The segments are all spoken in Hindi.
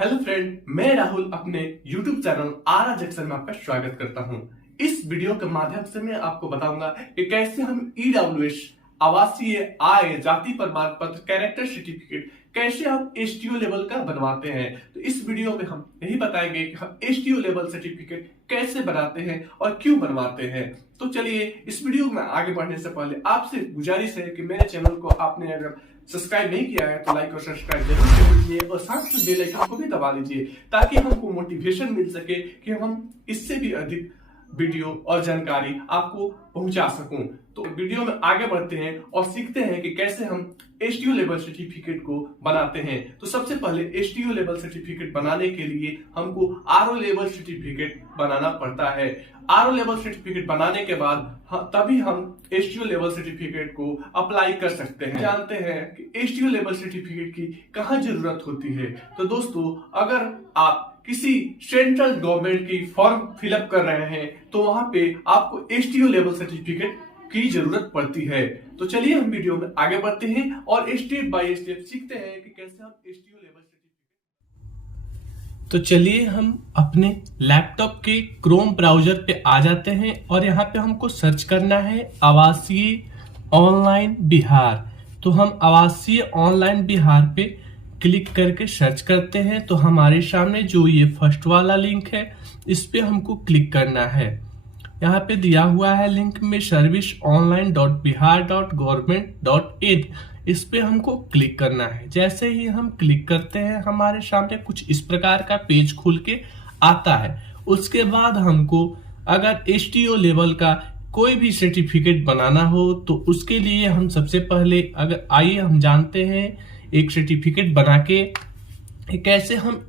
हेलो फ्रेंड, मैं राहुल अपने YouTube चैनल आरा जंक्शन में आपका स्वागत करता हूं। इस वीडियो के माध्यम से मैं आपको बताऊंगा कि कैसे हम ईडब्ल्यूएस आवासीय आय जाति प्रमाण पत्र कैरेक्टर सर्टिफिकेट कैसे हम एसटीओ लेवल का बनवाते हैं। तो इस वीडियो में हम यही बताएंगे कि हम एसटीओ लेवल सर्टिफिकेट कैसे बनाते हैं और क्यों बनवाते हैं। तो चलिए इस वीडियो में आगे बढ़ने से पहले आपसे गुजारिश है कि मेरे चैनल को आपने अगर सब्सक्राइब नहीं किया है तो लाइक और सब्सक्राइब जरूर कर लीजिए और साथ में बेल आइकन को भी दबा लीजिए ताकि हमको मोटिवेशन मिल सके कि हम इससे भी अधिक वीडियो और जानकारी आपको पहुंचा सकूं। तो वीडियो में आगे बढ़ते हैं और सीखते हैं कि कैसे हम एसटीओ लेवल सर्टिफिकेट को बनाते हैं। तो सबसे पहले एसटीओ लेवल सर्टिफिकेट बनाने के लिए हमको आरओ लेवल सर्टिफिकेट बनाना पड़ता है। आरओ लेवल सर्टिफिकेट बनाने के बाद तभी हम एसटीओ लेवल सर्टिफिकेट को अप्लाई कर सकते हैं। जानते हैं कि एसटीओ लेवल सर्टिफिकेट की कहाँ जरूरत होती है। तो दोस्तों, अगर आप किसी सेंट्रल गवर्नमेंट की फॉर्म फिलअप कर रहे हैं तो वहां पे आपको एसटीओ लेवल सर्टिफिकेट की जरूरत पड़ती है। तो चलिए हम वीडियो में आगे बढ़ते हैं और स्टेप बाय स्टेप सीखते हैं कि कैसे हम एसटीओ लेवल सर्टिफिकेट। तो चलिए हम अपने लैपटॉप के क्रोम ब्राउजर पे आ जाते हैं और यहाँ पे हमको सर्च करना है आवासीय ऑनलाइन बिहार। तो हम आवासीय ऑनलाइन बिहार पे क्लिक करके सर्च करते हैं तो हमारे सामने जो ये फर्स्ट वाला लिंक है इस पे हमको क्लिक करना है। यहाँ पे दिया हुआ है लिंक में serviceonline.bihar.government.in, इस पे हमको क्लिक करना है। जैसे ही हम क्लिक करते हैं हमारे सामने कुछ इस प्रकार का पेज खुल के आता है। उसके बाद हमको अगर एसटीओ लेवल का कोई भी सर्टिफिकेट बनाना हो तो उसके लिए हम सबसे पहले आइए हम जानते हैं एक सर्टिफिकेट बना के कैसे हम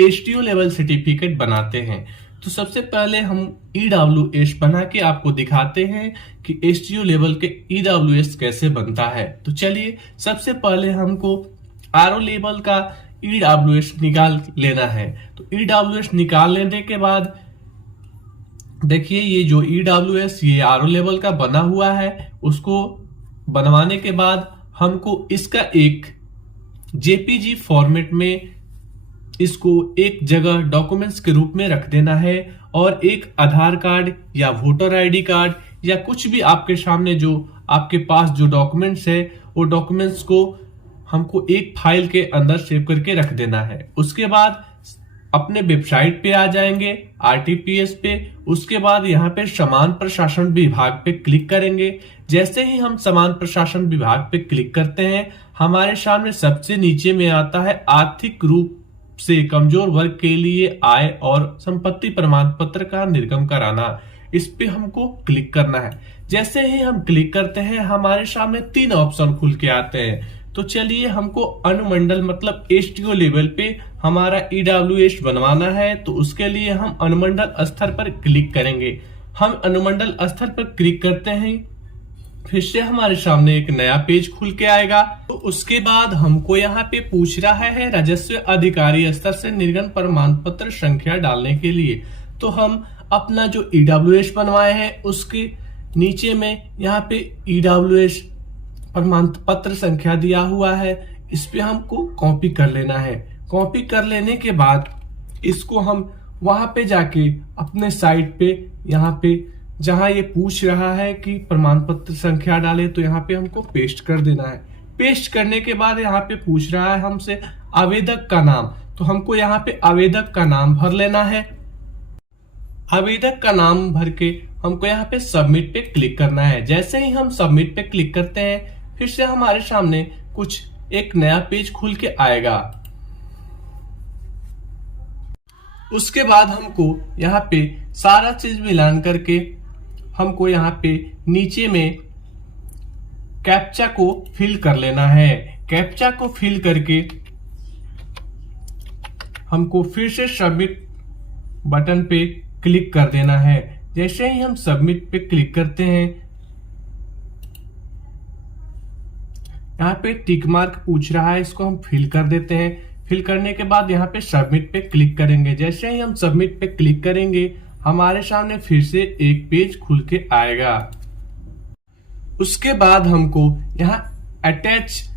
एसटीओ लेवल सर्टिफिकेट बनाते हैं। तो सबसे पहले हम ईडब्ल्यूएस बना के आपको दिखाते हैं कि एसटीओ लेवल के ईडब्ल्यूएस कैसे बनता है। तो चलिए सबसे पहले हमको आरओ लेवल का ईडब्ल्यूएस निकाल लेना है। तो ईडब्ल्यूएस निकाल लेने के बाद देखिए ये जो ईडब्ल्यूएस ये आरओ लेवल का बना हुआ है, उसको बनवाने के बाद हमको इसका एक जेपीजी फॉर्मेट में इसको एक जगह डॉक्यूमेंट्स के रूप में रख देना है और एक आधार कार्ड या वोटर आईडी कार्ड या कुछ भी आपके सामने जो आपके पास जो डॉक्यूमेंट्स है वो डॉक्यूमेंट्स को हमको एक फाइल के अंदर सेव करके रख देना है। उसके बाद अपने वेबसाइट पे आ जाएंगे आरटीपीएस पे। उसके बाद यहाँ पे समान प्रशासन विभाग पे क्लिक करेंगे। जैसे ही हम समान प्रशासन विभाग पे क्लिक करते हैं हमारे सामने सबसे नीचे में आता है आर्थिक रूप से कमजोर वर्ग के लिए आय और संपत्ति प्रमाण पत्र का निर्गम कराना। इस पे हमको क्लिक करना है। जैसे ही हम क्लिक करते हैं हमारे सामने 3 ऑप्शन खुल के आते हैं। तो चलिए हमको अनुमंडल मतलब एसटीओ लेवल पे हमारा ईडब्ल्यूएस बनवाना है तो उसके लिए हम अनुमंडल स्तर पर क्लिक करेंगे। हम अनुमंडल स्तर पर क्लिक करते हैं, फिर से हमारे सामने एक नया पेज खुल के आएगा। तो उसके बाद हमको यहाँ पे पूछ रहा है राजस्व अधिकारी स्तर से निर्गम प्रमाण पत्र संख्या डालने के लिए। तो हम अपना जो ईडब्ल्यूएस बनवाए हैं उसके नीचे में यहाँ पे ईडब्ल्यूएस प्रमाण पत्र संख्या दिया हुआ है, इस पे हमको कॉपी कर लेना है। कॉपी कर लेने के बाद इसको हम वहां पे जाके अपने साइट पे यहाँ पे जहां ये पूछ रहा है कि प्रमाण पत्र संख्या डाले तो यहाँ पे हमको पेस्ट कर देना है। पेस्ट करने के बाद यहाँ पे पूछ रहा है हमसे आवेदक का नाम, तो हमको यहाँ पे आवेदक का नाम भर लेना है। आवेदक का नाम भर के हमको यहाँ पे सबमिट पे क्लिक करना है। जैसे ही हम सबमिट पे क्लिक करते हैं फिर से हमारे सामने कुछ एक नया पेज खुल के आएगा। उसके बाद हमको यहाँ पे सारा चीज मिलान करके हमको यहाँ पे नीचे में कैप्चा को फिल कर लेना है। कैप्चा को फिल करके हमको फिर से सबमिट बटन पे क्लिक कर देना है। जैसे ही हम सबमिट पे क्लिक करते हैं यहाँ पे टिक मार्क पूछ रहा है, इसको हम फिल कर देते हैं। फिल करने के बाद यहाँ पे सबमिट पे क्लिक करेंगे। जैसे ही हम सबमिट पे क्लिक करेंगे हमारे सामने फिर से एक पेज खुल के आएगा। उसके बाद हमको यहाँ अटैच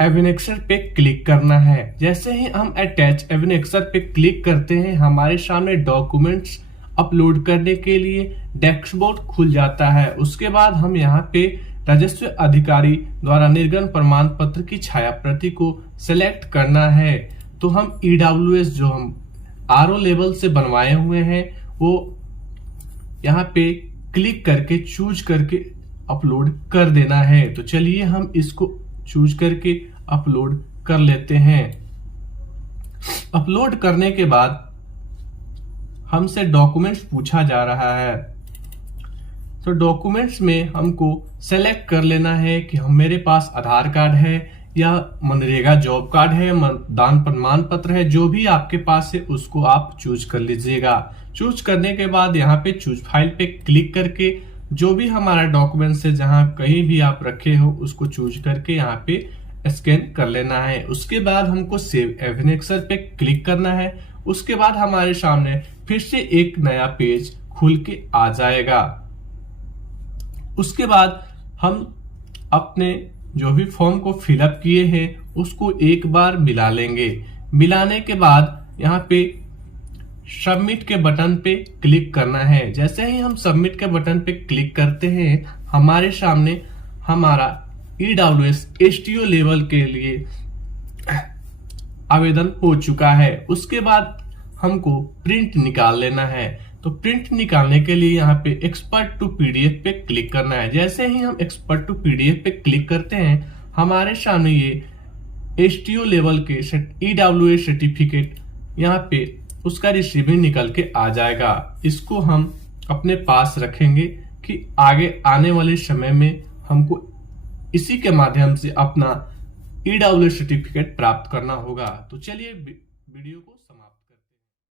एविनेक्सर पे क्लिक करना है। जैसे ही हम अटैच एविनेक्सर पे क्लिक करते हैं, हमारे सामने डॉक्यूमेंट्स अपलोड करने के लिए डैशबोर्ड खुल जाता है। उसके बाद हम यहाँ पे राजस्व अधिकारी द्वारा निर्गम प्रमाण पत्र की छाया प्रति को सिलेक्ट करना है। तो हम EWS जो हम RO लेवल से बनवाए हुए हैं वो यहाँ पे क्लिक करके चूज करके अपलोड कर देना है। तो चलिए हम इसको चूज करके अपलोड कर लेते हैं। अपलोड करने के बाद हमसे डॉक्यूमेंट्स पूछा जा रहा है। तो डॉक्यूमेंट्स में हमको सेलेक्ट कर लेना है कि मेरे पास आधार कार्ड है या मनरेगा जॉब कार्ड है, मतदान प्रमाण पत्र है, जो भी आपके पास है उसको आप चूज कर लीजिएगा। चूज करने के बाद यहाँ पे चूज फाइल पे क्लिक करके जो भी हमारा डॉक्यूमेंट्स है जहां कहीं भी आप रखे हो उसको चूज करके यहाँ पे स्कैन कर लेना है। उसके बाद हमको सेव एविनेक्सर पे क्लिक करना है। उसके बाद हमारे सामने फिर से एक नया पेज खुल के आ जाएगा। उसके बाद हम अपने जो भी फॉर्म को फिलअप किए हैं उसको एक बार मिला लेंगे। मिलाने के बाद यहाँ पे सबमिट के बटन पे क्लिक करना है। जैसे ही हम सबमिट के बटन पे क्लिक करते हैं, हमारे सामने हमारा EWS STO लेवल के लिए आवेदन हो चुका है। उसके बाद हमको प्रिंट निकाल लेना है। तो प्रिंट निकालने के लिए यहाँ पे एक्सपर्ट टू PDF पे क्लिक करना है। जैसे ही हम एक्सपर्ट टू PDF पे क्लिक करते हैं, हमारे सामने ये STO लेवल के EWS सर्टिफिकेट यहाँ पे उसका रिसीविंग निकल के आ जाएगा। इसको हम अपने पास रखेंगे कि आगे आने वाले समय में हमको इसी के माध्यम से अपना EWS सर्टिफिकेट प्राप्त करना होगा। तो चलिए वीडियो को समाप्त